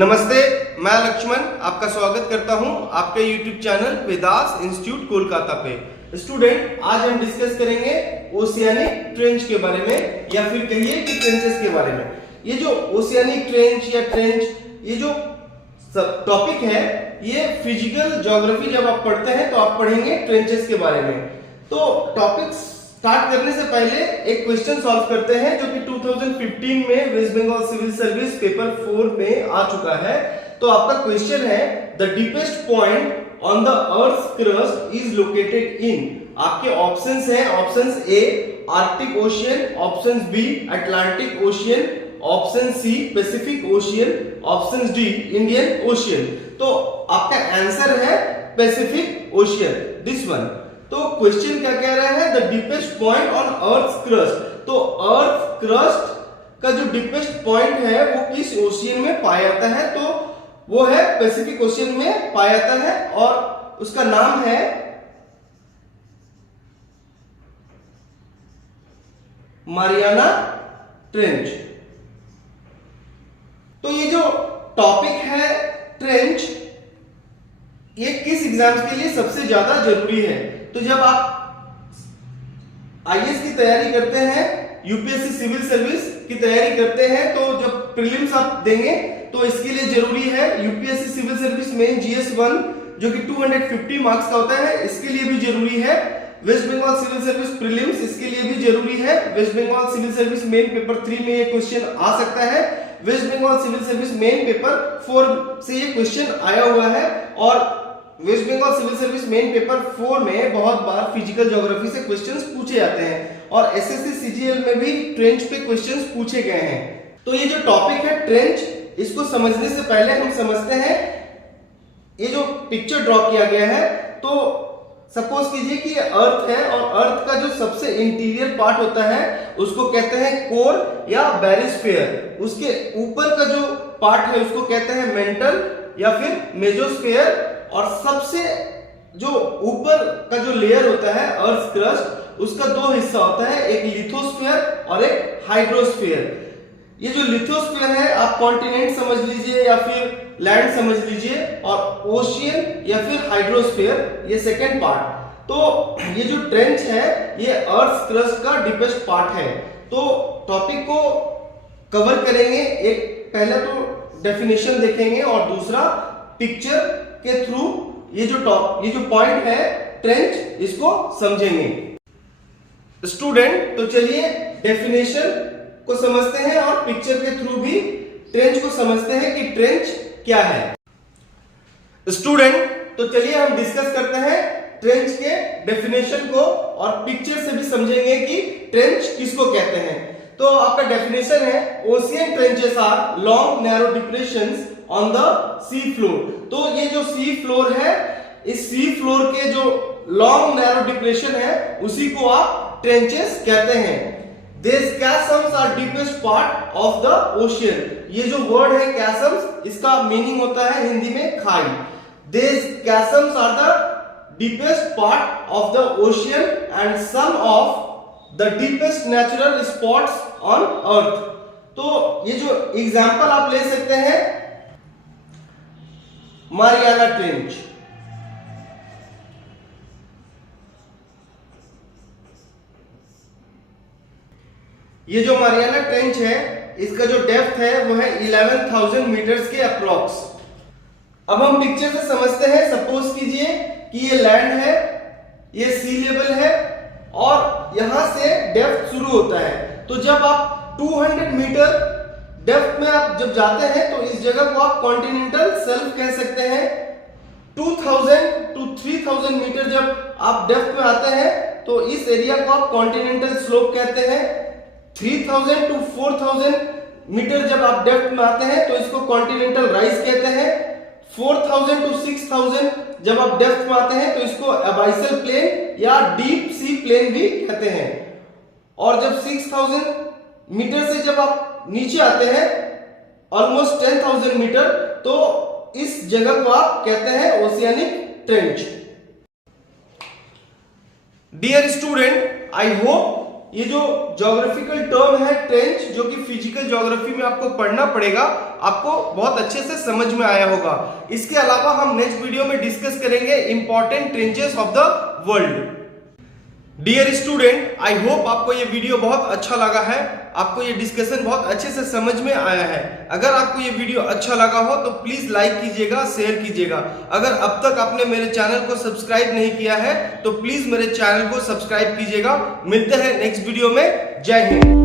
नमस्ते, मैं लक्ष्मण आपका स्वागत करता हूं आपके YouTube channel Vedas institute Kolkata पे। स्टूडेंट, आज हम डिस्कस करेंगे ओशियानिक ट्रेंच के बारे में या फिर कहिए कि ट्रेंचेस के बारे में। ये जो ओशियानिक ट्रेंच या ट्रेंच ये जो टॉपिक है ये फिजिकल ज्योग्राफी जब आप पढ़ते हैं तो आप पढ़ेंगे ट्रेंचेस के बारे में। तो टॉपिक स्टार्ट करने से पहले एक क्वेश्चन सॉल्व करते हैं जो कि 2015 में West Bengal civil service paper 4 में आ चुका है। तो आपका क्वेश्चन है the deepest point on the earth crust is located in. आपके ऑप्शंस हैं, options A Arctic Ocean, options B Atlantic Ocean, option C Pacific Ocean, option D Indian Ocean. तो आपका आंसर है पैसिफिक ओशियन, दिस वन। तो question क्या कह रहा है, the deepest point on earth crust. तो अर्थ क्रस्ट का जो डीपेस्ट पॉइंट है वो किस ओशियन में पाया जाता है, तो वो है पैसिफिक ओशियन में पाया जाता है और उसका नाम है मारियाना ट्रेंच। तो ये जो टॉपिक है ट्रेंच ये किस एग्जाम के लिए सबसे ज्यादा जरूरी है। तो जब आप आईएएस की तैयारी करते हैं, यूपीएससी सिविल सर्विस की तैयारी करते हैं, तो जब प्रीलिम्स आप देंगे तो इसके लिए जरूरी है यूपीएससी सिविल सर्विस में जीएस 1 जो कि 250 मार्क्स का होता है, इसके लिए भी जरूरी है। West Bengal civil service prelims इसके लिए भी जरूरी है। West Bengal civil service main paper 3 में ये क्वेश्चन आ सकता है। West Bengal civil service main paper 4 से ये क्वेश्चन आया हुआ है और West Bengal civil service main paper 4 में बहुत बार फिजिकल ज्योग्राफी से क्वेश्चंस पूछे जाते हैं और एसएससी सीजीएल में भी ट्रेंच पे क्वेश्चंस पूछे गए हैं। तो ये जो टॉपिक है ट्रेंच, इसको समझने से पहले हम समझते हैं ये जो पिक्चर ड्रॉ किया गया है। तो सपोज कीजिए कि ये अर्थ है और अर्थ का जो सबसे इंटीरियर पार्ट होता है उसको कहते हैं कोर या बैरिस्फीयर। उसके ऊपर का जो पार्ट है उसको कहते हैं मेंटल या फिर मेसोस्फीयर और सबसे जो ऊपर का जो लेयर होता है अर्थ क्रस्ट उसका दो हिस्सा होता है, एक लिथोस्फीयर और एक हाइड्रोस्फीयर। ये जो लिथोस्फीयर है आप कॉन्टिनेंट समझ लीजिए या फिर लैंड समझ लीजिए और ओशियन या फिर हाइड्रोस्फीयर ये सेकेंड पार्ट। तो ये जो ट्रेंच है ये अर्थ क्रस्ट का डीपेस्ट पार्ट है। तो टॉपिक को कवर करेंगे, एक पहले तो डेफिनेशन देखेंगे और दूसरा पिक्चर के थ्रू ये जो पॉइंट है ट्रेंच इसको समझेंगे। स्टूडेंट, तो चलिए डेफिनेशन को समझते हैं और पिक्चर के थ्रू भी ट्रेंच को समझते हैं कि ट्रेंच क्या है। स्टूडेंट, तो चलिए हम डिस्कस करते हैं ट्रेंच के डेफिनेशन को और पिक्चर से भी समझेंगे कि ट्रेंच किसको कहते हैं। तो आपका डेफिनेशन है ocean trenches are long narrow depressions on the sea floor. तो ये जो सी फ्लोर है, इस सी फ्लोर के जो लॉन्ग नैरो डिप्रेशन है उसी को आप ट्रेंचेस कहते हैं। These chasms are deepest part of the ocean। ये जो वर्ड है chasms, इसका मीनिंग होता है हिंदी में खाई। These chasms are the deepest part of the ocean and some of the deepest natural spots on earth। तो ये जो एग्जांपल आप ले सकते हैं मारियाना ट्रेंच। ये जो मारियाना ट्रेंच है इसका जो डेप्थ है वो है 11,000 मीटर्स के अप्रॉक्स। अब हम पिक्चर से समझते हैं। सपोज कीजिए कि ये लैंड है, ये सी लेवल है और यहां से डेप्थ शुरू होता है। तो जब आप 200 मीटर डेप्थ में आप जब जाते हैं तो इस जगह को आप कॉन्टिनेंटल शेल्फ कह सकते हैं। 2000 टू 3000 मीटर जब आप डेप्थ में आते हैं तो इस एरिया को आप कॉन्टिनेंटल स्लोप कहते हैं। 3000 टू 4000 मीटर जब आप डेप्थ में आते हैं तो इसको कॉन्टिनेंटल राइज कहते हैं। 4000 टू 6000 जब आप डेप्थ में आते हैं तो इसको एबाइसल प्लेन या डीप सी प्लेन भी कहते हैं। और जब 6000 मीटर से जब आप नीचे आते हैं ऑलमोस्ट 10,000 मीटर, तो इस जगह को आप कहते हैं oceanic trench. Dear student, I hope ये जो ज्योग्राफिकल टर्म है ट्रेंच, जो कि फिजिकल ज्योग्राफी में आपको पढ़ना पड़ेगा, आपको बहुत अच्छे से समझ में आया होगा। इसके अलावा हम नेक्स्ट वीडियो में डिस्कस करेंगे important trenches of the world. Dear student, I hope आपको ये वीडियो बहुत अच्छा लगा है, आपको ये डिस्कशन बहुत अच्छे से समझ में आया है। अगर आपको ये वीडियो अच्छा लगा हो तो प्लीज लाइक कीजिएगा, शेयर कीजिएगा। अगर अब तक आपने मेरे चैनल को सब्सक्राइब नहीं किया है तो प्लीज मेरे चैनल को सब्सक्राइब कीजिएगा। मिलते हैं नेक्स्ट वीडियो में। जय हिंद।